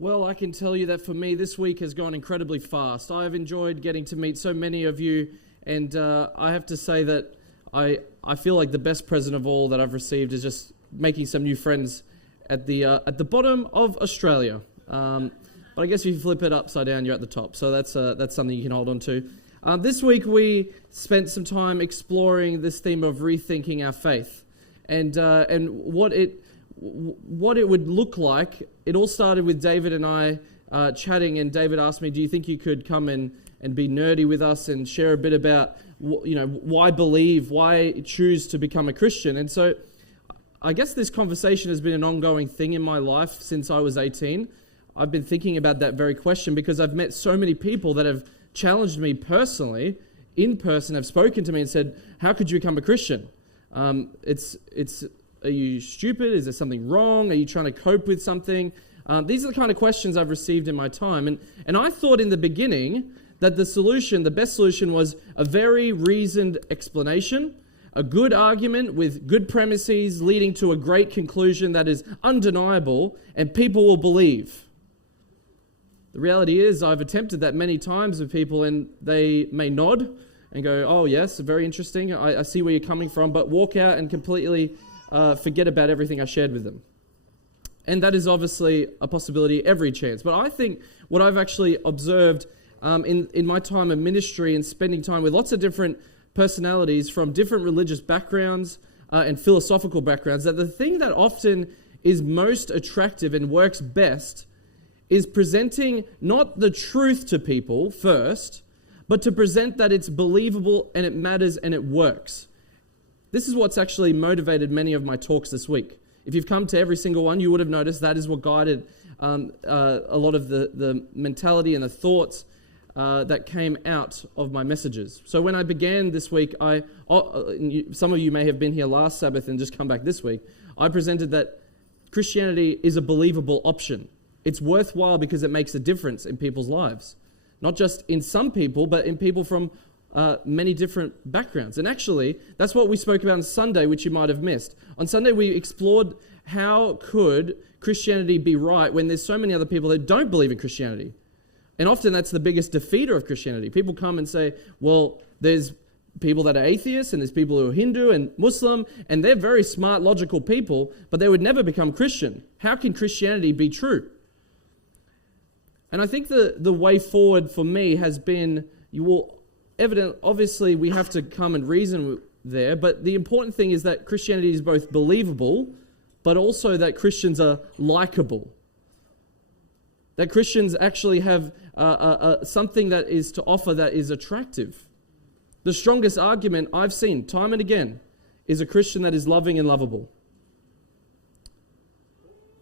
Well, I can tell you that for me, this week has gone incredibly fast. I have enjoyed getting to meet so many of you, and I have to say that I feel like the best present of all that I've received is just making some new friends at the bottom of Australia. But I guess if you flip it upside down, you're at the top. So that's something you can hold on to. This week we spent some time exploring this theme of rethinking our faith, and what it would look like. It all started with David and I chatting, and David asked me, do you think you could come and be nerdy with us and share a bit about, why believe, why choose to become a Christian? And so I guess this conversation has been an ongoing thing in my life since I was 18. I've been thinking about that very question because I've met so many people that have challenged me personally, in person, have spoken to me and said, how could you become a Christian? Are you stupid? Is there something wrong? Are you trying to cope with something? These are the kind of questions I've received in my time. And I thought in the beginning that the best solution was a very reasoned explanation, a good argument with good premises leading to a great conclusion that is undeniable, and people will believe. The reality is I've attempted that many times with people, and they may nod and go, oh yes, very interesting, I see where you're coming from, but walk out and completely forget about everything I shared with them. And that is obviously a possibility every chance. But I think what I've actually observed in my time of ministry and spending time with lots of different personalities from different religious backgrounds and philosophical backgrounds, that the thing that often is most attractive and works best is presenting not the truth to people first, but to present that it's believable and it matters and it works. This is what's actually motivated many of my talks this week. If you've come to every single one, you would have noticed that is what guided a lot of the mentality and the thoughts that came out of my messages. So when I began this week, some of you may have been here last Sabbath and just come back this week, I presented that Christianity is a believable option. It's worthwhile because it makes a difference in people's lives. Not just in some people, but in people from many different backgrounds. And actually, that's what we spoke about on Sunday, which you might have missed. On Sunday, we explored how could Christianity be right when there's so many other people that don't believe in Christianity. And often that's the biggest defeater of Christianity. People come and say, well, there's people that are atheists and there's people who are Hindu and Muslim, and they're very smart, logical people, but they would never become Christian. How can Christianity be true? And I think the way forward for me has been, obviously we have to come and reason there, but the important thing is that Christianity is both believable, but also that Christians are likable. That Christians actually have something that is to offer that is attractive. The strongest argument I've seen time and again is a Christian that is loving and lovable.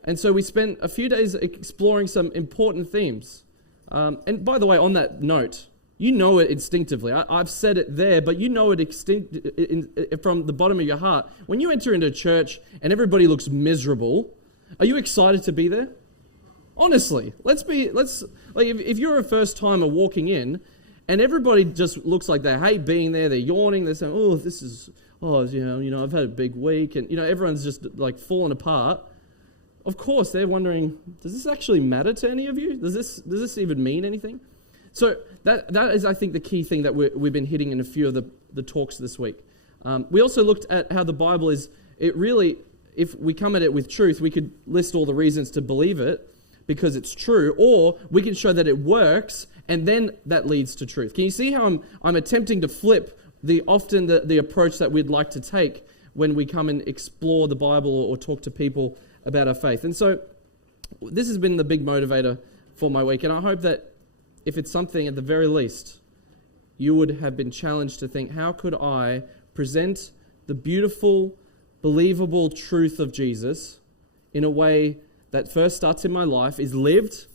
And so we spent a few days exploring some important themes. And by the way, on that note, you know it instinctively. I've said it there, but you know it from the bottom of your heart. When you enter into a church and everybody looks miserable, are you excited to be there? Honestly, if you're a first timer walking in and everybody just looks like they hate being there, they're yawning, they're saying, I've had a big week, and everyone's just like falling apart. Of course, they're wondering, does this actually matter to any of you? Does this even mean anything? So that is, I think, the key thing that we've been hitting in a few of the talks this week. We also looked at how the Bible is, if we come at it with truth, we could list all the reasons to believe it because it's true, or we can show that it works, and then that leads to truth. Can you see how I'm attempting to flip the approach that we'd like to take when we come and explore the Bible or talk to people about our faith? And so this has been the big motivator for my week, and I hope that if it's something at the very least, you would have been challenged to think, how could I present the beautiful, believable truth of Jesus in a way that first starts in my life, is lived,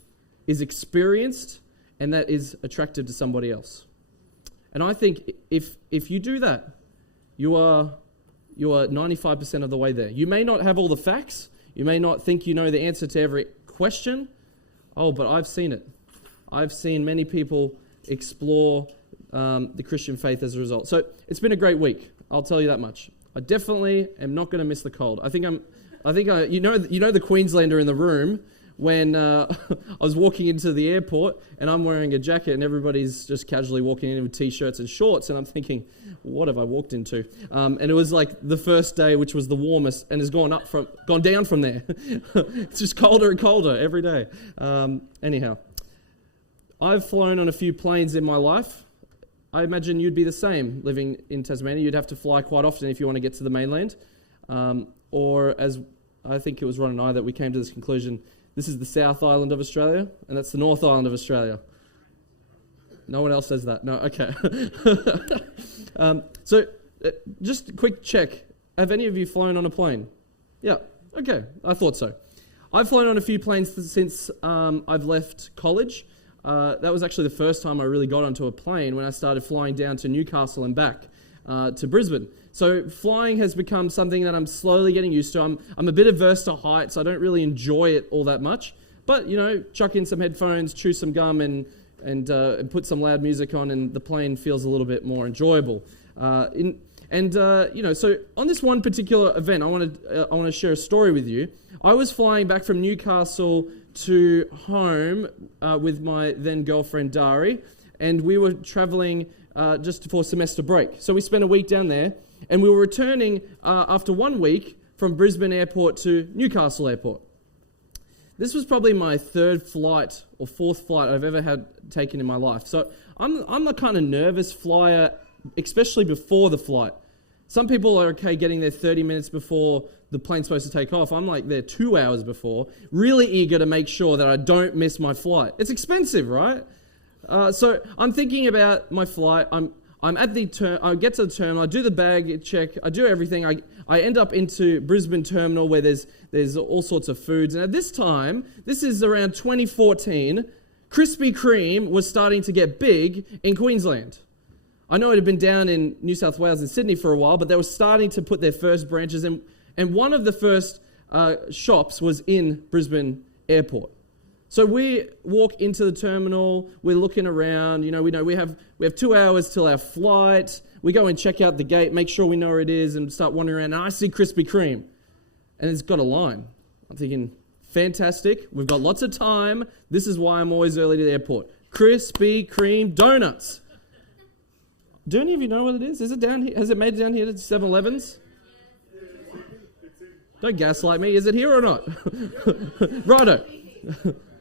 is experienced, and that is attractive to somebody else. And I think if you do that, you are 95% of the way there. You may not have all the facts. You may not think you know the answer to every question. Oh, but I've seen it. I've seen many people explore the Christian faith as a result. So it's been a great week. I'll tell you that much. I definitely am not going to miss the cold. You know the Queenslander in the room when I was walking into the airport and I'm wearing a jacket and everybody's just casually walking in with t-shirts and shorts, and I'm thinking, what have I walked into? And it was like the first day, which was the warmest, and has gone down from there. It's just colder and colder every day. Anyhow, I've flown on a few planes in my life. I imagine you'd be the same living in Tasmania. You'd have to fly quite often if you want to get to the mainland. Or as I think it was Ron and I that we came to this conclusion, this is the South Island of Australia, and that's the North Island of Australia. No one else says that. No, okay. Just a quick check. Have any of you flown on a plane? Yeah, okay. I thought so. I've flown on a few planes since I've left college. That was actually the first time I really got onto a plane when I started flying down to Newcastle and back to Brisbane. So flying has become something that I'm slowly getting used to. I'm a bit averse to heights. I don't really enjoy it all that much. But, chuck in some headphones, chew some gum, and put some loud music on, and the plane feels a little bit more enjoyable. So on this one particular event, I want to share a story with you. I was flying back from Newcastle to home with my then girlfriend Dari, and we were travelling just for semester break. So we spent a week down there, and we were returning after 1 week from Brisbane Airport to Newcastle Airport. This was probably my third flight or fourth flight I've ever had taken in my life. So I'm the kind of nervous flyer, especially before the flight. Some people are okay getting there 30 minutes before the plane's supposed to take off. I'm like there 2 hours before, really eager to make sure that I don't miss my flight. It's expensive, right? So I'm thinking about my flight. I'm at the I get to the terminal. I do the bag check. I do everything. I end up into Brisbane Terminal where there's all sorts of foods. And at this time, this is around 2014, Krispy Kreme was starting to get big in Queensland. I know it had been down in New South Wales and Sydney for a while, but they were starting to put their first branches in. And one of the first shops was in Brisbane Airport. So we walk into the terminal, we're looking around, we have 2 hours till our flight. We go and check out the gate, make sure we know where it is, and start wandering around. And I see Krispy Kreme, and it's got a line. I'm thinking, fantastic, we've got lots of time. This is why I'm always early to the airport. Krispy Kreme donuts. Do any of you know what it is? Is it down here? Has it made it down here to 7-Elevens? Don't gaslight me. Is it here or not? Righto.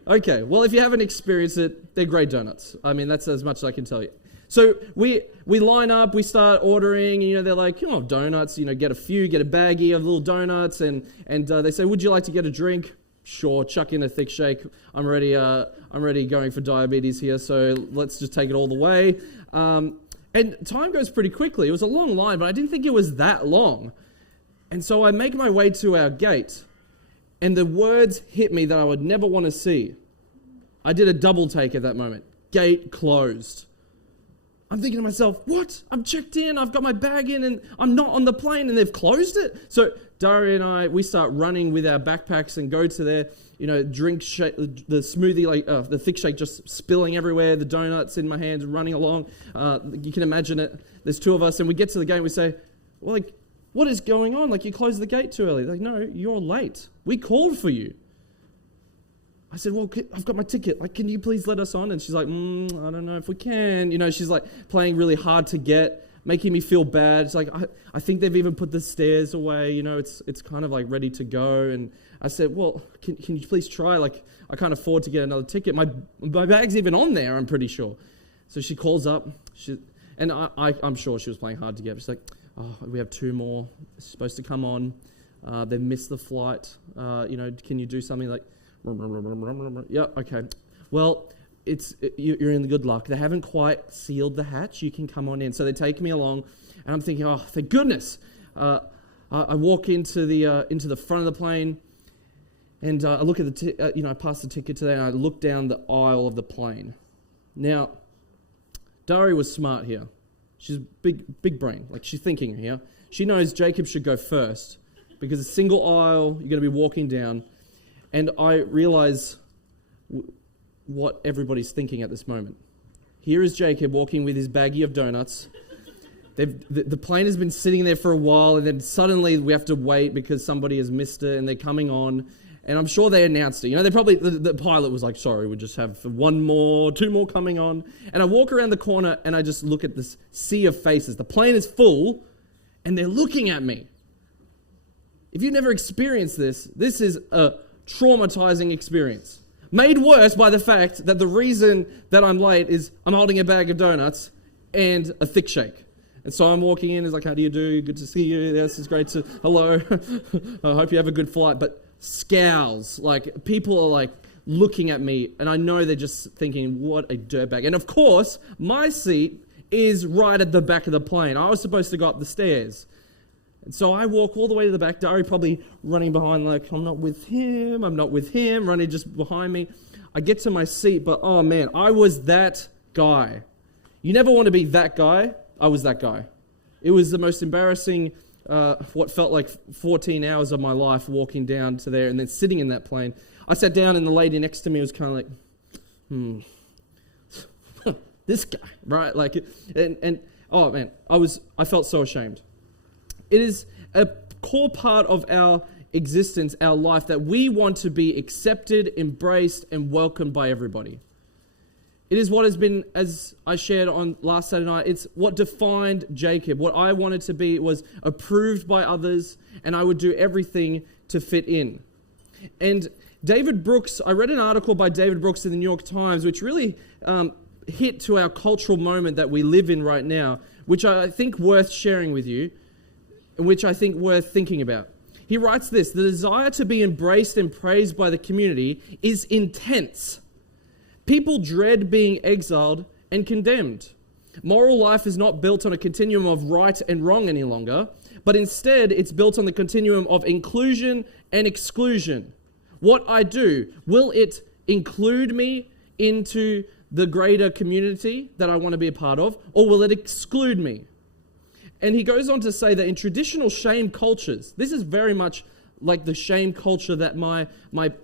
Okay, well, if you haven't experienced it, they're great donuts. I mean, that's as much as I can tell you. So we line up, we start ordering, they're like, donuts, get a few, get a baggie of little donuts, and they say, would you like to get a drink? Sure, chuck in a thick shake. I'm already going for diabetes here, so let's just take it all the way. And time goes pretty quickly. It was a long line, but I didn't think it was that long. And so I make my way to our gate, and the words hit me that I would never want to see. I did a double take at that moment. Gate closed. I'm thinking to myself, what? I'm checked in, I've got my bag in, and I'm not on the plane, and they've closed it? So Daria and we start running with our backpacks and go to there, drink shake, the smoothie, the thick shake just spilling everywhere, the donuts in my hands, running along. You can imagine it. There's two of us, and we get to the gate, and we say, well, what is going on? You closed the gate too early. They're like, no, you're late. We called for you. I said, well, I've got my ticket. Can you please let us on? And she's like, I don't know if we can. She's playing really hard to get, making me feel bad. It's I think they've even put the stairs away. It's kind of ready to go. And I said, well, can you please try? I can't afford to get another ticket. My bag's even on there, I'm pretty sure. So she calls up. I'm sure she was playing hard to get. She's like, oh, we have two more. It's supposed to come on. They've missed the flight. Can you do something yeah, okay. Well, you're in good luck. They haven't quite sealed the hatch. You can come on in. So they take me along, and I'm thinking, oh, thank goodness. I walk into the front of the plane, and I look at I pass the ticket to them, and I look down the aisle of the plane. Now, Dari was smart here. She's big brain. She's thinking here. She knows Jacob should go first because a single aisle, you're going to be walking down. And I realize what everybody's thinking at this moment. Here is Jacob walking with his baggie of donuts. The plane has been sitting there for a while, and then suddenly we have to wait because somebody has missed it, and they're coming on. And I'm sure they announced it. You know, the pilot was like, sorry, we'll just have 1 more, 2 more coming on. And I walk around the corner and I just look at this sea of faces. The plane is full and they're looking at me. If you've never experienced this, this is a traumatizing experience. Made worse by the fact that the reason that I'm late is I'm holding a bag of donuts and a thick shake. And so I'm walking in, it's like, how do you do? Good to see you. Yes, it's great to, hello. I hope you have a good flight. But scowls, like people are like looking at me and I know they're just thinking, what a dirtbag. And of course, my seat is right at the back of the plane. I was supposed to go up the stairs. And so I walk all the way to the back, Dari probably running behind like, I'm not with him, running just behind me. I get to my seat, but oh man, I was that guy. You never want to be that guy. I was that guy. It was the most embarrassing, what felt like 14 hours of my life walking down to there and then sitting in that plane. I sat down and the lady next to me was kind of like, this guy, right? Like, and oh man, I felt so ashamed. It is a core part of our existence, our life, that we want to be accepted, embraced, and welcomed by everybody. It is what has been, as I shared on last Saturday night, it's what defined Jacob. What I wanted to be was approved by others, and I would do everything to fit in. And David Brooks, I read an article by David Brooks in the New York Times, which really hit to our cultural moment that we live in right now, which I think worth sharing with you, and which I think worth thinking about. He writes this: the desire to be embraced and praised by the community is intense. People dread being exiled and condemned. Moral life is not built on a continuum of right and wrong any longer, but instead it's built on the continuum of inclusion and exclusion. What I do, will it include me into the greater community that I want to be a part of, or will it exclude me? And he goes on to say that in traditional shame cultures, this is very much like the shame culture that my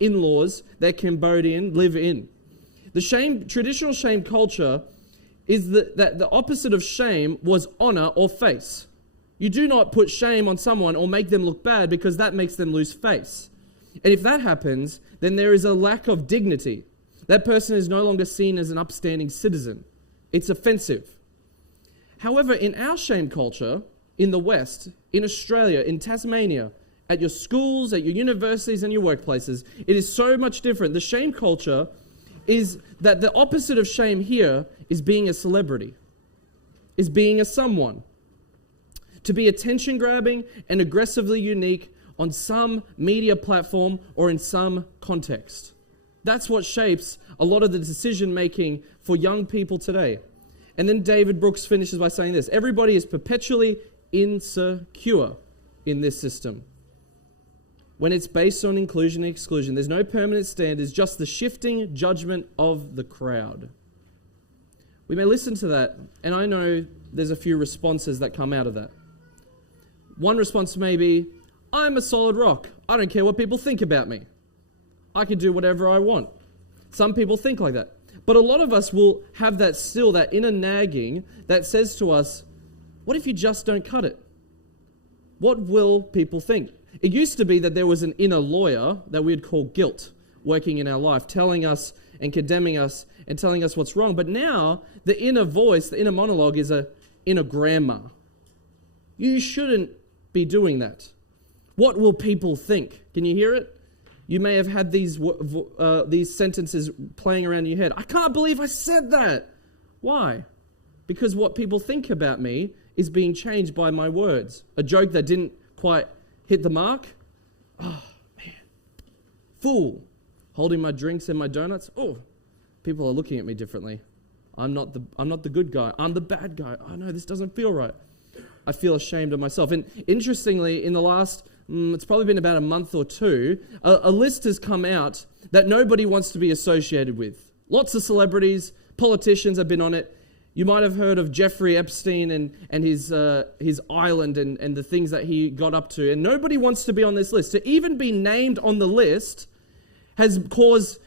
in-laws, they're Cambodian, live in. The traditional shame culture is that the opposite of shame was honor or face. You do not put shame on someone or make them look bad because that makes them lose face. And if that happens, then there is a lack of dignity. That person is no longer seen as an upstanding citizen. It's offensive. However, in our shame culture, in the West, in Australia, in Tasmania, at your schools, at your universities and your workplaces, it is so much different. The shame culture is that the opposite of shame here is being a celebrity, is being a someone. To be attention-grabbing and aggressively unique on some media platform or in some context. That's what shapes a lot of the decision-making for young people today. And then David Brooks finishes by saying this: everybody is perpetually insecure in this system. When it's based on inclusion and exclusion, there's no permanent standards, just the shifting judgment of the crowd. We may listen to that, and I know there's a few responses that come out of that. One response may be, I'm a solid rock. I don't care what people think about me. I can do whatever I want. Some people think like that. But a lot of us will have that still, that inner nagging that says to us, what if you just don't cut it? What will people think? It used to be that there was an inner lawyer that we'd call guilt working in our life, telling us and condemning us and telling us what's wrong. But now the inner voice, the inner monologue is a inner grandma. You shouldn't be doing that. What will people think? Can you hear it? You may have had these sentences playing around in your head. I can't believe I said that. Why? Because what people think about me is being changed by my words. A joke that didn't quite hit the mark. Oh, man. Fool. Holding my drinks and my donuts. Oh, people are looking at me differently. I'm not the good guy. I'm the bad guy. Oh, no, this doesn't feel right. I feel ashamed of myself. And interestingly, in the last, it's probably been about a month or two, a list has come out that nobody wants to be associated with. Lots of celebrities, politicians have been on it. You might have heard of Jeffrey Epstein and his island and the things that he got up to. And nobody wants to be on this list. To even be named on the list has caused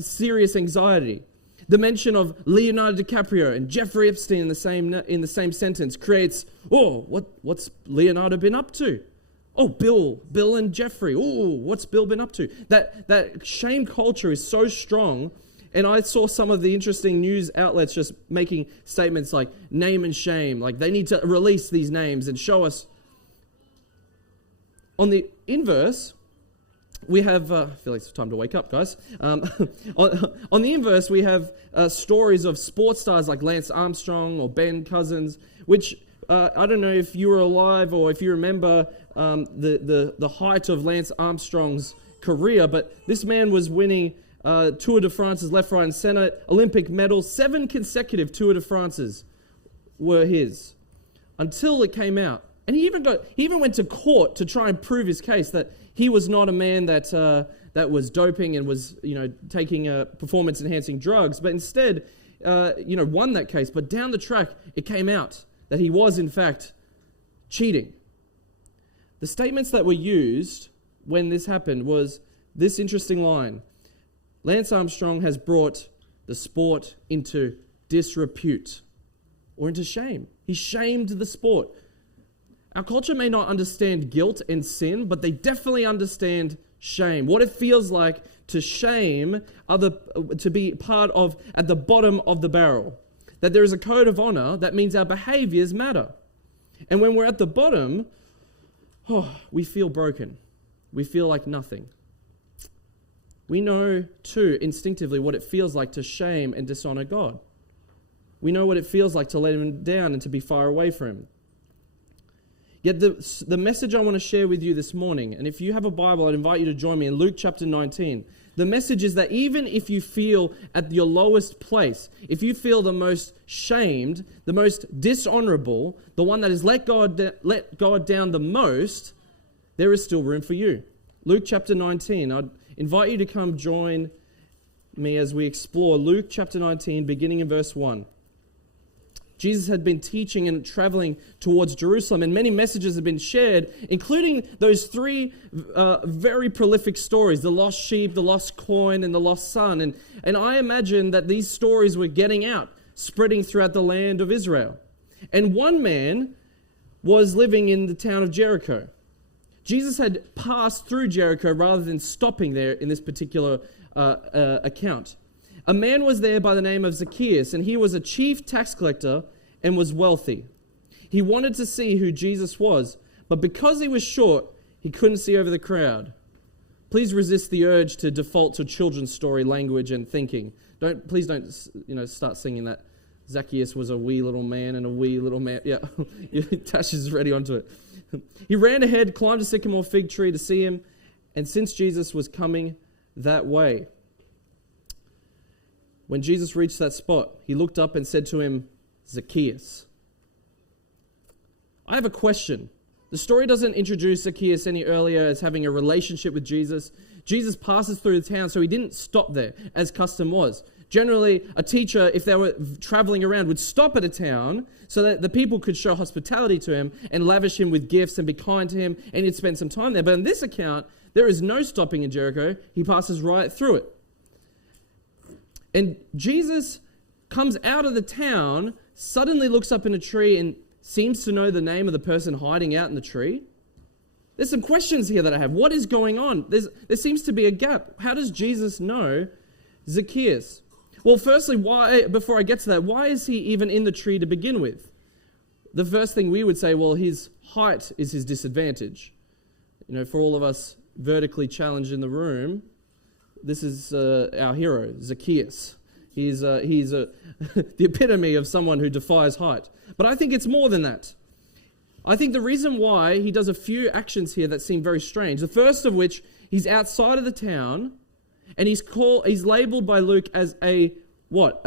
serious anxiety. The mention of Leonardo DiCaprio and Jeffrey Epstein in the same sentence creates, what's Leonardo been up to? Oh, Bill and Jeffrey. Oh, what's Bill been up to? That shame culture is so strong. And I saw some of the interesting news outlets just making statements like name and shame. Like they need to release these names and show us. On the inverse, we have, I feel like it's time to wake up, guys. On the inverse, we have stories of sports stars like Lance Armstrong or Ben Cousins, which I don't know if you were alive or if you remember the height of Lance Armstrong's career, but this man was winning Tour de France's left, right, and center, Olympic medals. 7 consecutive Tour de France's were his until it came out. And he even went to court to try and prove his case that he was not a man that was doping and was taking performance-enhancing drugs, but instead won that case. But down the track, it came out that he was in fact cheating. The statements that were used when this happened was this interesting line: Lance Armstrong has brought the sport into disrepute or into shame. He shamed the sport. Our culture may not understand guilt and sin, but they definitely understand shame. What it feels like to shame to be part of at the bottom of the barrel. That there is a code of honor that means our behaviors matter. And when we're at the bottom, we feel broken. We feel like nothing. We know too instinctively what it feels like to shame and dishonor God. We know what it feels like to let him down and to be far away from him. Yet the message I want to share with you this morning, and if you have a Bible, I'd invite you to join me in Luke chapter 19. The message is that even if you feel at your lowest place, if you feel the most shamed, the most dishonorable, the one that has let God down the most, there is still room for you. Luke chapter 19. I'd invite you to come join me as we explore Luke chapter 19, beginning in verse 1. Jesus had been teaching and traveling towards Jerusalem, and many messages had been shared, including those 3 very prolific stories: the lost sheep, the lost coin, and the lost son. And I imagine that these stories were getting out, spreading throughout the land of Israel. And one man was living in the town of Jericho. Jesus had passed through Jericho rather than stopping there in this particular account. A man was there by the name of Zacchaeus, and he was a chief tax collector and was wealthy. He wanted to see who Jesus was, but because he was short, he couldn't see over the crowd. Please resist the urge to default to children's story language and thinking. Please don't start singing that Zacchaeus was a wee little man and a wee little man. Yeah, Tash is ready onto it. He ran ahead, climbed a sycamore fig tree to see him, and since Jesus was coming that way. When Jesus reached that spot, he looked up and said to him, Zacchaeus. I have a question. The story doesn't introduce Zacchaeus any earlier as having a relationship with Jesus. Jesus passes through the town, so he didn't stop there, as custom was. Generally, a teacher, if they were traveling around, would stop at a town so that the people could show hospitality to him and lavish him with gifts and be kind to him, and he'd spend some time there. But in this account, there is no stopping in Jericho. He passes right through it. And Jesus comes out of the town, suddenly looks up in a tree and seems to know the name of the person hiding out in the tree. There's some questions here that I have. What is going on? There seems to be a gap. How does Jesus know Zacchaeus? Well, firstly, before I get to that, why is he even in the tree to begin with? The first thing we would say, well, his height is his disadvantage. For all of us vertically challenged in the room, this is our hero, Zacchaeus. He's the epitome of someone who defies height. But I think it's more than that. I think the reason why he does a few actions here that seem very strange, the first of which, he's outside of the town, and he's labeled by Luke as a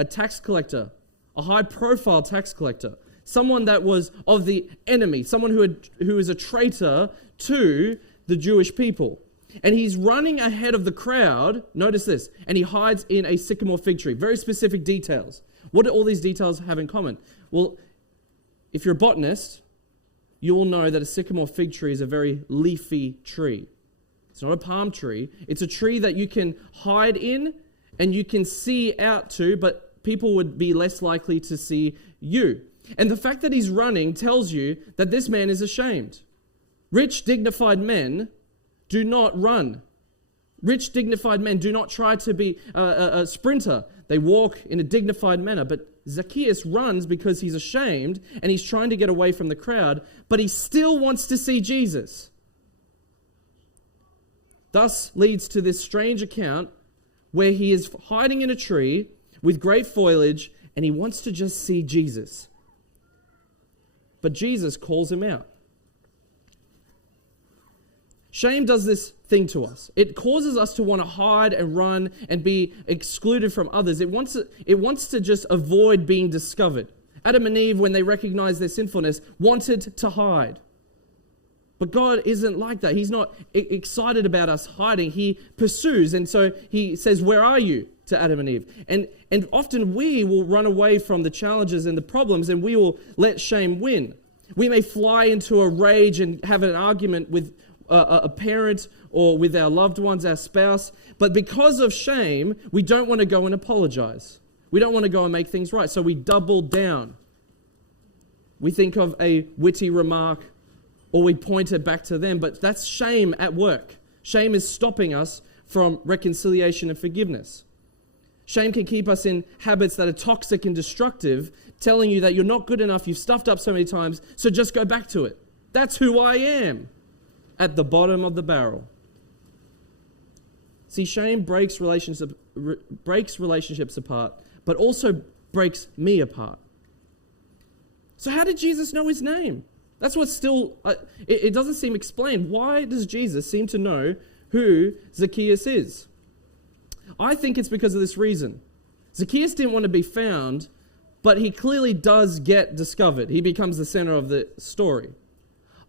tax collector, a high-profile tax collector, someone that was of the enemy, someone who is a traitor to the Jewish people. And he's running ahead of the crowd, notice this, and he hides in a sycamore fig tree. Very specific details. What do all these details have in common? Well, if you're a botanist, you will know that a sycamore fig tree is a very leafy tree. It's not a palm tree. It's a tree that you can hide in and you can see out to, but people would be less likely to see you. And the fact that he's running tells you that this man is ashamed. Rich, dignified men do not run. Rich, dignified men do not try to be a sprinter. They walk in a dignified manner. But Zacchaeus runs because he's ashamed and he's trying to get away from the crowd, but he still wants to see Jesus. Thus leads to this strange account where he is hiding in a tree with great foliage and he wants to just see Jesus. But Jesus calls him out. Shame does this thing to us. It causes us to want to hide and run and be excluded from others. It wants to just avoid being discovered. Adam and Eve, when they recognized their sinfulness, wanted to hide. But God isn't like that. He's not excited about us hiding. He pursues. And so he says, "Where are you?" to Adam and Eve. And often we will run away from the challenges and the problems and we will let shame win. We may fly into a rage and have an argument with a parent or with our loved ones, our spouse. But because of shame, we don't want to go and apologize. We don't want to go and make things right. So we double down. We think of a witty remark or we point it back to them. But that's shame at work. Shame is stopping us from reconciliation and forgiveness. Shame can keep us in habits that are toxic and destructive, telling you that you're not good enough, you've stuffed up so many times, so just go back to it. That's who I am. At the bottom of the barrel. See, shame breaks relationships apart, but also breaks me apart. So how did Jesus know his name? That's what's still, it doesn't seem explained. Why does Jesus seem to know who Zacchaeus is? I think it's because of this reason. Zacchaeus didn't want to be found, but he clearly does get discovered. He becomes the center of the story.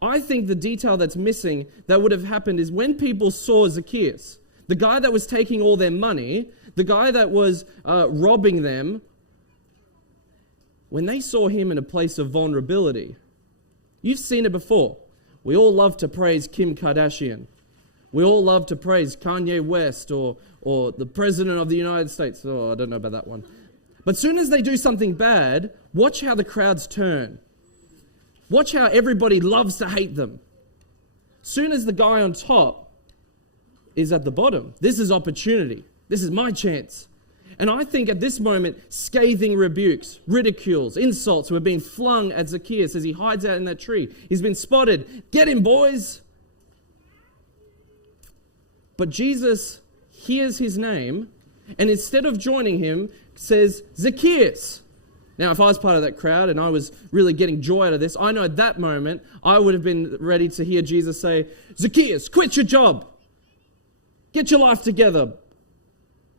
I think the detail that's missing that would have happened is when people saw Zacchaeus, the guy that was taking all their money, the guy that was robbing them, when they saw him in a place of vulnerability. You've seen it before. We all love to praise Kim Kardashian. We all love to praise Kanye West or the President of the United States. Oh, I don't know about that one. But soon as they do something bad, watch how the crowds turn. Watch how everybody loves to hate them. Soon as the guy on top is at the bottom, this is opportunity. This is my chance. And I think at this moment, scathing rebukes, ridicules, insults were being flung at Zacchaeus as he hides out in that tree. He's been spotted. Get him, boys. But Jesus hears his name and instead of joining him, says, Zacchaeus. Now, if I was part of that crowd and I was really getting joy out of this, I know at that moment I would have been ready to hear Jesus say, Zacchaeus, quit your job. Get your life together.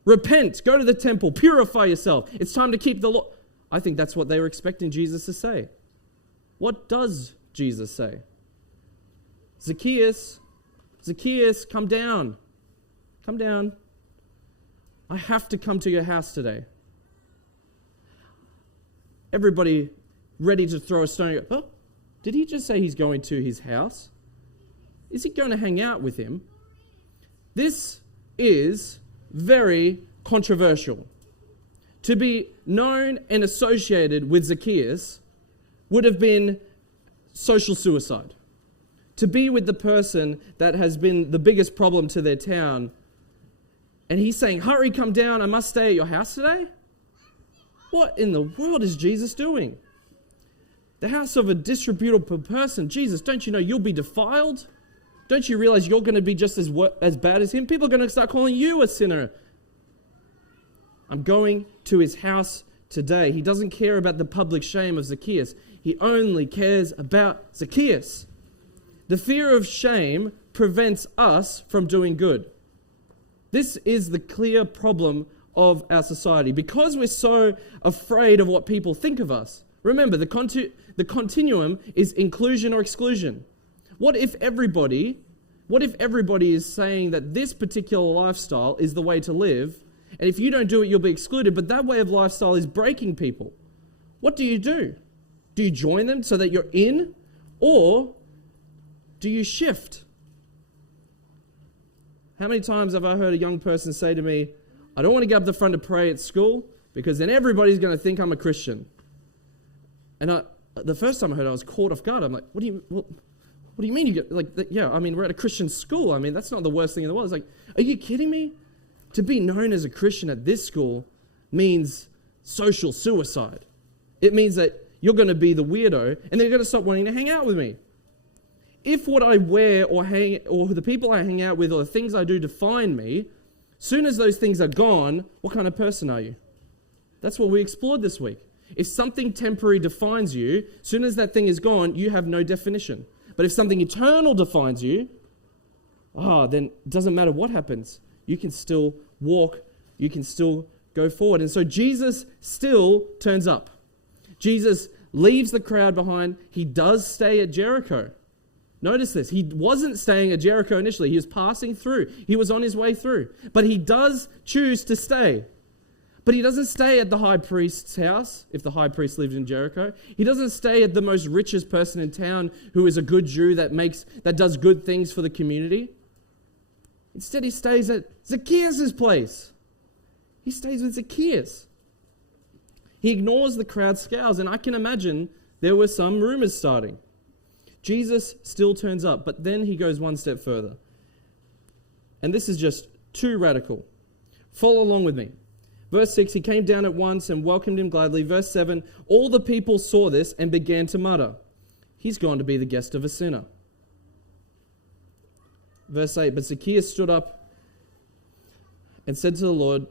Repent. Go to the temple. Purify yourself. It's time to keep the law. I think that's what they were expecting Jesus to say. What does Jesus say? Zacchaeus, Zacchaeus, come down. Come down. I have to come to your house today. Everybody ready to throw a stone. Oh, did he just say he's going to his house? Is he going to hang out with him? This is very controversial. To be known and associated with Zacchaeus would have been social suicide. To be with the person that has been the biggest problem to their town, and he's saying, hurry, come down, I must stay at your house today? What in the world is Jesus doing? The house of a disreputable person. Jesus, don't you know you'll be defiled? Don't you realize you're going to be just as bad as him? People are going to start calling you a sinner. I'm going to his house today. He doesn't care about the public shame of Zacchaeus. He only cares about Zacchaeus. The fear of shame prevents us from doing good. This is the clear problem of our society. Because we're so afraid of what people think of us. Remember, the continuum is inclusion or exclusion. What if everybody is saying that this particular lifestyle is the way to live, and if you don't do it, you'll be excluded, but that way of lifestyle is breaking people? What do? Do you join them so that you're in, or do you shift? How many times have I heard a young person say to me, I don't want to get up the front to pray at school because then everybody's going to think I'm a Christian. And the first time I heard it, I was caught off guard. I'm like, What do you mean you get, we're at a Christian school. I mean, that's not the worst thing in the world. It's like, are you kidding me? To be known as a Christian at this school means social suicide. It means that you're going to be the weirdo and they're going to stop wanting to hang out with me. If what I wear or the people I hang out with or the things I do define me, soon as those things are gone, what kind of person are you? That's what we explored this week. If something temporary defines you, soon as that thing is gone, you have no definition. But if something eternal defines you, then it doesn't matter what happens. You can still walk, you can still go forward. And so Jesus still turns up. Jesus leaves the crowd behind. He does stay at Jericho. Notice this. He wasn't staying at Jericho initially. He was passing through. He was on his way through. But he does choose to stay. But he doesn't stay at the high priest's house, if the high priest lived in Jericho. He doesn't stay at the most richest person in town who is a good Jew that does good things for the community. Instead, he stays at Zacchaeus' place. He stays with Zacchaeus. He ignores the crowd's scowls, and I can imagine there were some rumors starting. Jesus still turns up, but then he goes one step further. And this is just too radical. Follow along with me. Verse 6, he came down at once and welcomed him gladly. Verse 7, all the people saw this and began to mutter, he's gone to be the guest of a sinner. Verse 8, but Zacchaeus stood up and said to the Lord,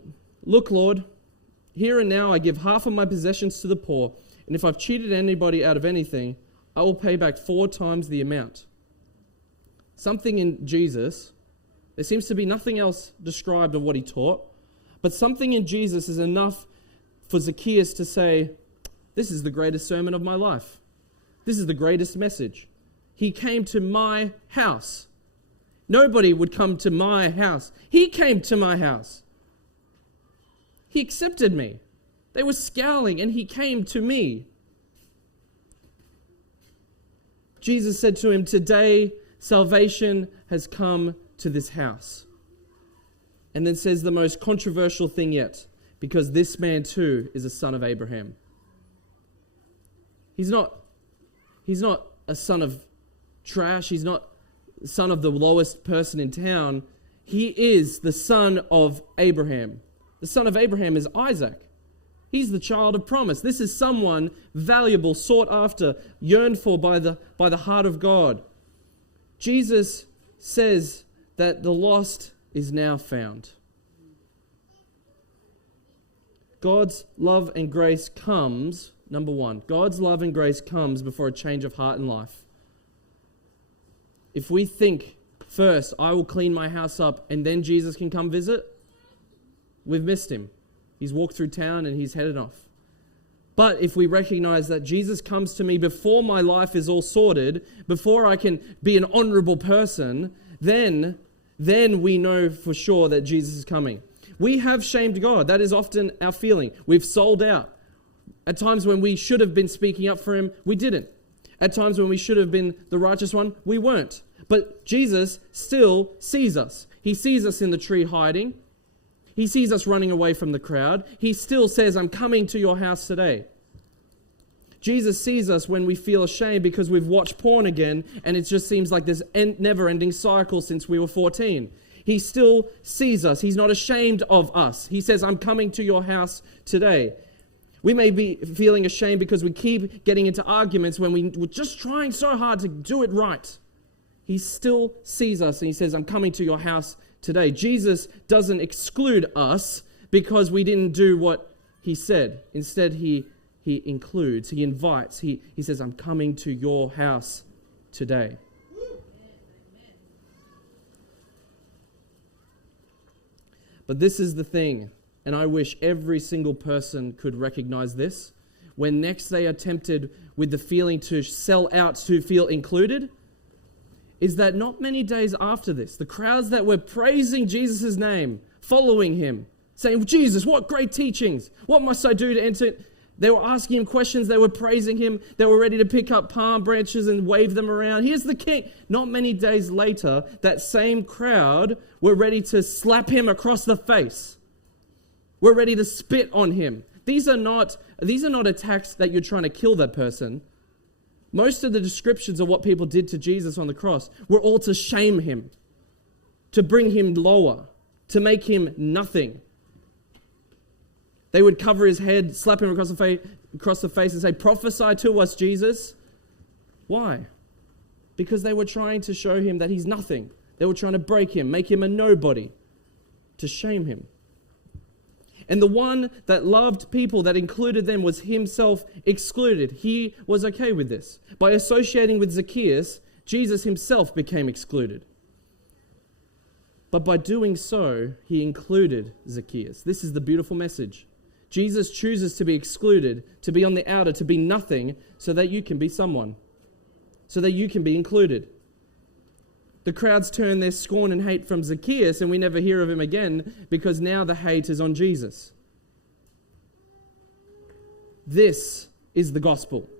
look, Lord, here and now I give half of my possessions to the poor, and if I've cheated anybody out of anything, I will pay back 4 times the amount. Something in Jesus, there seems to be nothing else described of what he taught, but something in Jesus is enough for Zacchaeus to say, this is the greatest sermon of my life. This is the greatest message. He came to my house. Nobody would come to my house. He came to my house. He accepted me. They were scowling and he came to me. Jesus said to him, today salvation has come to this house. And then says the most controversial thing yet, because this man too is a son of Abraham. He's not a son of trash. He's not the son of the lowest person in town. He is the son of Abraham. The son of Abraham is Isaac. He's the child of promise. This is someone valuable, sought after, yearned for by the heart of God. Jesus says that the lost is now found. God's love and grace comes, number one, God's love and grace comes before a change of heart and life. If we think first, I will clean my house up and then Jesus can come visit, we've missed him. He's walked through town and he's headed off. But if we recognize that Jesus comes to me before my life is all sorted, before I can be an honorable person, then we know for sure that Jesus is coming. We have shamed God. That is often our feeling. We've sold out. At times when we should have been speaking up for him, we didn't. At times when we should have been the righteous one, we weren't. But Jesus still sees us. He sees us in the tree hiding. He sees us running away from the crowd. He still says, I'm coming to your house today. Jesus sees us when we feel ashamed because we've watched porn again and it just seems like this never-ending cycle since we were 14. He still sees us. He's not ashamed of us. He says, I'm coming to your house today. We may be feeling ashamed because we keep getting into arguments when we're just trying so hard to do it right. He still sees us and he says, I'm coming to your house today. Jesus doesn't exclude us because we didn't do what he said. Instead, he includes, he invites, he says, I'm coming to your house today. But this is the thing, and I wish every single person could recognize this. When next they are tempted with the feeling to sell out to feel included, is that not many days after this, the crowds that were praising Jesus' name, following him, saying, Jesus, what great teachings, what must I do to enter? They were asking him questions, they were praising him, they were ready to pick up palm branches and wave them around. Here's the king. Not many days later, that same crowd were ready to slap him across the face. We're ready to spit on him. These are not attacks that you're trying to kill that person. Most of the descriptions of what people did to Jesus on the cross were all to shame him, to bring him lower, to make him nothing. They would cover his head, slap him across the face and say, "Prophesy to us, Jesus." Why? Because they were trying to show him that he's nothing. They were trying to break him, make him a nobody, to shame him. And the one that loved people, that included them, was himself excluded. He was okay with this. By associating with Zacchaeus, Jesus himself became excluded. But by doing so, he included Zacchaeus. This is the beautiful message. Jesus chooses to be excluded, to be on the outer, to be nothing, so that you can be someone, so that you can be included. The crowds turn their scorn and hate from Zacchaeus, and we never hear of him again because now the hate is on Jesus. This is the gospel.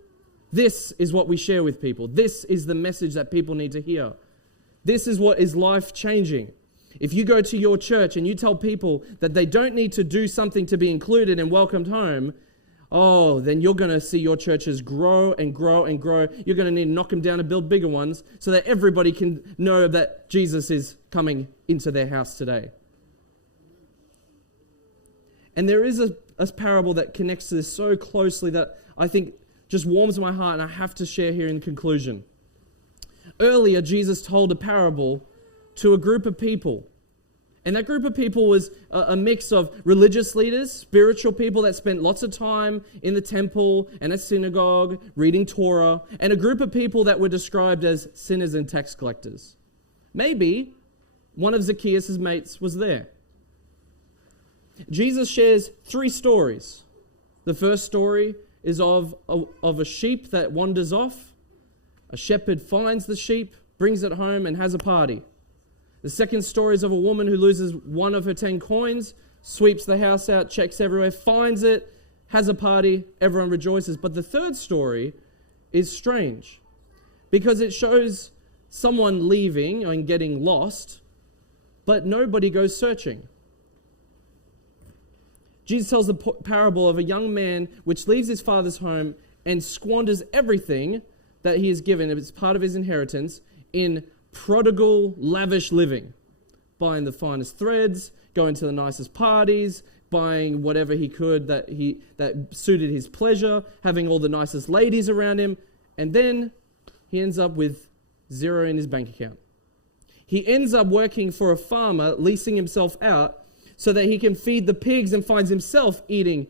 This is what we share with people. This is the message that people need to hear. This is what is life-changing. If you go to your church and you tell people that they don't need to do something to be included and welcomed home, then you're going to see your churches grow and grow and grow. You're going to need to knock them down and build bigger ones so that everybody can know that Jesus is coming into their house today. And there is a parable that connects to this so closely that I think just warms my heart, and I have to share here in conclusion. Earlier, Jesus told a parable to a group of people. And that group of people was a mix of religious leaders, spiritual people that spent lots of time in the temple and a synagogue reading Torah, and a group of people that were described as sinners and tax collectors. Maybe one of Zacchaeus' mates was there. Jesus shares 3 stories. The first story is of a sheep that wanders off. A shepherd finds the sheep, brings it home, and has a party. The second story is of a woman who loses one of her 10 coins, sweeps the house out, checks everywhere, finds it, has a party, everyone rejoices. But the third story is strange because it shows someone leaving and getting lost, but nobody goes searching. Jesus tells the parable of a young man which leaves his father's home and squanders everything that he is given, it's part of his inheritance, in prodigal, lavish living, buying the finest threads, going to the nicest parties, buying whatever he could that suited his pleasure, having all the nicest ladies around him, and then he ends up with 0 in his bank account. He ends up working for a farmer, leasing himself out so that he can feed the pigs, and finds himself eating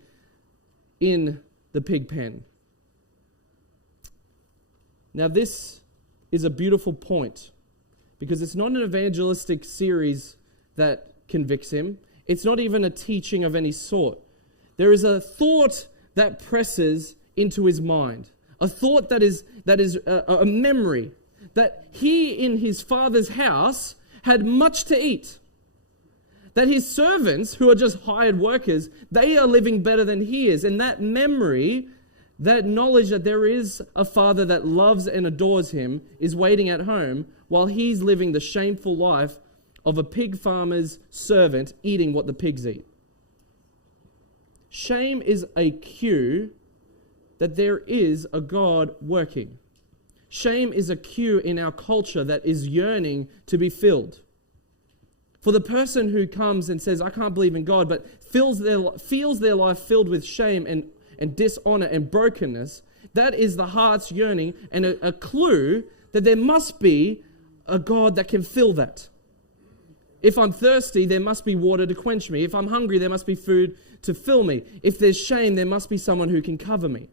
in the pig pen. Now this is a beautiful point, because it's not an evangelistic series that convicts him. It's not even a teaching of any sort. There is a thought that presses into his mind. A thought that is a memory. That he in his father's house had much to eat. That his servants, who are just hired workers, they are living better than he is. And that memory, that knowledge that there is a father that loves and adores him, is waiting at home while he's living the shameful life of a pig farmer's servant eating what the pigs eat. Shame is a cue that there is a God working. Shame is a cue in our culture that is yearning to be filled. For the person who comes and says, "I can't believe in God," but feels their life filled with shame and dishonor and brokenness, that is the heart's yearning and a clue that there must be a God that can fill that. If I'm thirsty, there must be water to quench me. If I'm hungry, there must be food to fill me. If there's shame, there must be someone who can cover me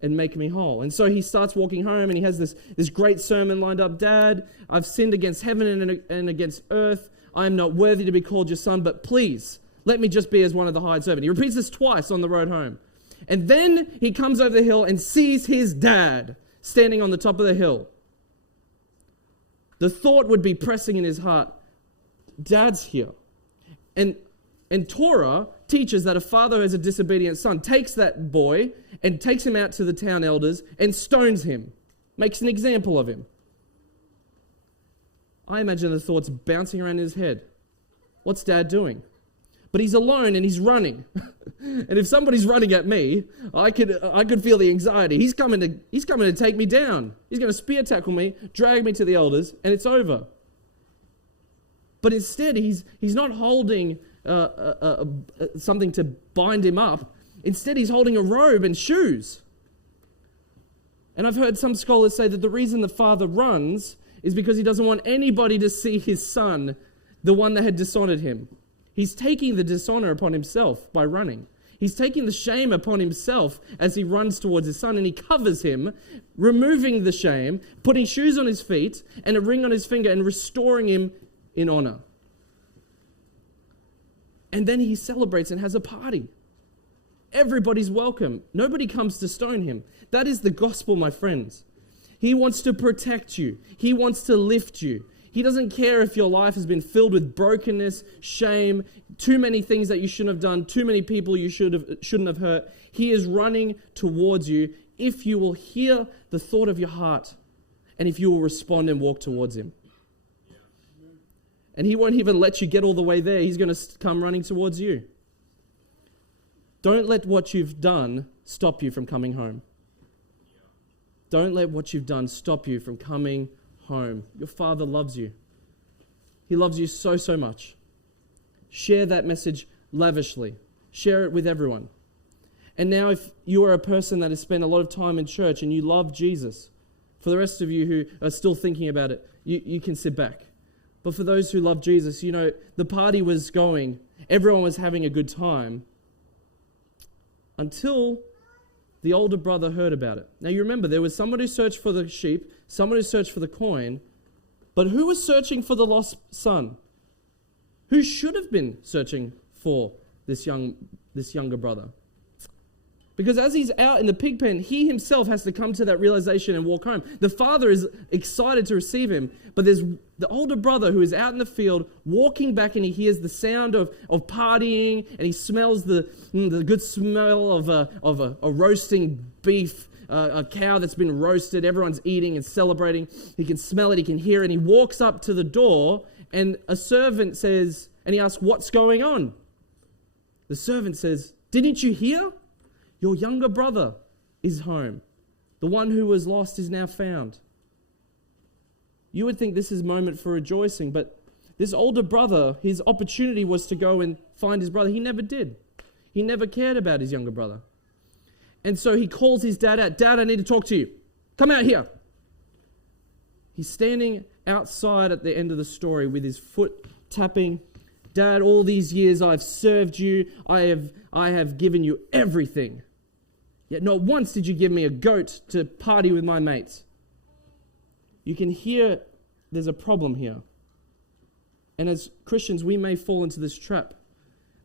and make me whole. And so he starts walking home, and he has this great sermon lined up. "Dad, I've sinned against heaven and against earth. I am not worthy to be called your son, but please, let me just be as one of the hired servants." He repeats this twice on the road home. And then he comes over the hill and sees his dad standing on the top of the hill. The thought would be pressing in his heart, Dad's here. And Torah teaches that a father who has a disobedient son takes that boy and takes him out to the town elders and stones him, makes an example of him. I imagine the thoughts bouncing around in his head. What's Dad doing? But he's alone and he's running. And if somebody's running at me, I could feel the anxiety. He's coming to take me down. He's going to spear tackle me, drag me to the elders, and it's over. But instead, he's not holding something to bind him up. Instead, he's holding a robe and shoes. And I've heard some scholars say that the reason the father runs is because he doesn't want anybody to see his son, the one that had dishonored him. He's taking the dishonor upon himself by running. He's taking the shame upon himself as he runs towards his son, and he covers him, removing the shame, putting shoes on his feet and a ring on his finger, and restoring him in honor. And then he celebrates and has a party. Everybody's welcome. Nobody comes to stone him. That is the gospel, my friends. He wants to protect you. He wants to lift you. He doesn't care if your life has been filled with brokenness, shame, too many things that you shouldn't have done, too many people you shouldn't have hurt. He is running towards you if you will hear the thought of your heart and if you will respond and walk towards him. And he won't even let you get all the way there. He's going to come running towards you. Don't let what you've done stop you from coming home. Don't let what you've done stop you from coming home. Your Father loves you. He loves you so, so much. Share that message lavishly. Share it with everyone. And now if you are a person that has spent a lot of time in church and you love Jesus, for the rest of you who are still thinking about it, you can sit back. But for those who love Jesus, you know, the party was going. Everyone was having a good time until the older brother heard about it. Now you remember, there was somebody who searched for the sheep, somebody who searched for the coin, but who was searching for the lost son? Who should have been searching for this younger brother? Because as he's out in the pig pen, he himself has to come to that realization and walk home. The father is excited to receive him, but there's the older brother who is out in the field walking back, and he hears the sound of partying, and he smells the good smell of a roasting beef, a cow that's been roasted. Everyone's eating and celebrating. He can smell it, he can hear it, and he walks up to the door, and a servant says, and he asks, "What's going on?" The servant says, "Didn't you hear? Your younger brother is home. The one who was lost is now found." You would think this is a moment for rejoicing, but this older brother, his opportunity was to go and find his brother. He never did. He never cared about his younger brother. And so he calls his dad out. "Dad, I need to talk to you. Come out here." He's standing outside at the end of the story with his foot tapping. "Dad, all these years I've served you. I have given you everything. Yet not once did you give me a goat to party with my mates." You can hear there's a problem here. And as Christians, we may fall into this trap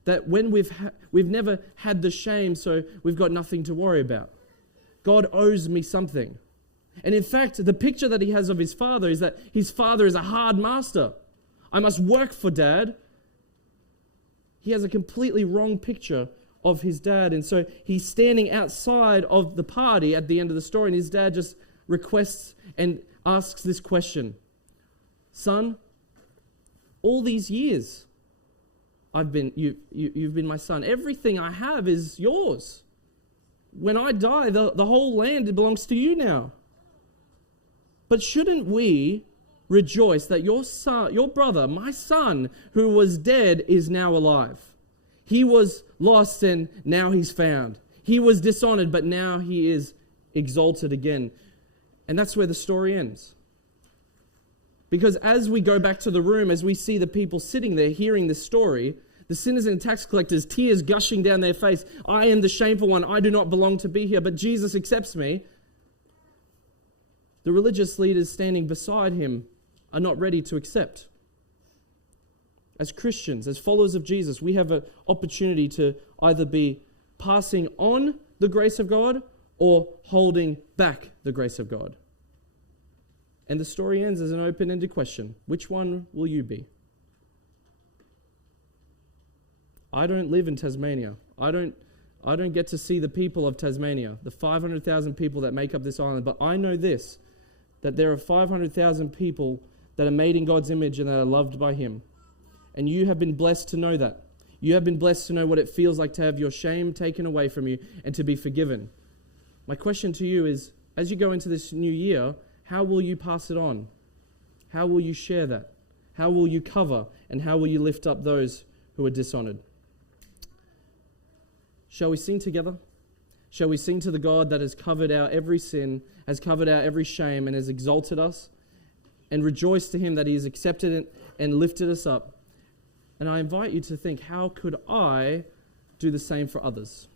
that when we've never had the shame, so we've got nothing to worry about. God owes me something. And in fact, the picture that he has of his father is that his father is a hard master. I must work for dad. He has a completely wrong picture of his dad. And so he's standing outside of the party at the end of the story, and his dad just requests and asks this question: "Son, all these years you've been my son. Everything I have is yours. When I die, the whole land belongs to you now. But shouldn't we rejoice that your son, your brother, my son, who was dead, is now alive? He was lost and now he's found. He was dishonored, but now he is exalted again." And that's where the story ends. Because as we go back to the room, as we see the people sitting there hearing this story, the sinners and tax collectors, tears gushing down their face, "I am the shameful one. I do not belong to be here, but Jesus accepts me." The religious leaders standing beside him are not ready to accept. As Christians, as followers of Jesus, we have an opportunity to either be passing on the grace of God or holding back the grace of God. And the story ends as an open-ended question. Which one will you be? I don't live in Tasmania. I don't get to see the people of Tasmania, the 500,000 people that make up this island. But I know this, that there are 500,000 people that are made in God's image and that are loved by him. And you have been blessed to know that. You have been blessed to know what it feels like to have your shame taken away from you and to be forgiven. My question to you is, as you go into this new year, how will you pass it on? How will you share that? How will you cover and how will you lift up those who are dishonored? Shall we sing together? Shall we sing to the God that has covered our every sin, has covered our every shame, and has exalted us? And rejoice to him that he has accepted it and lifted us up. And I invite you to think, how could I do the same for others?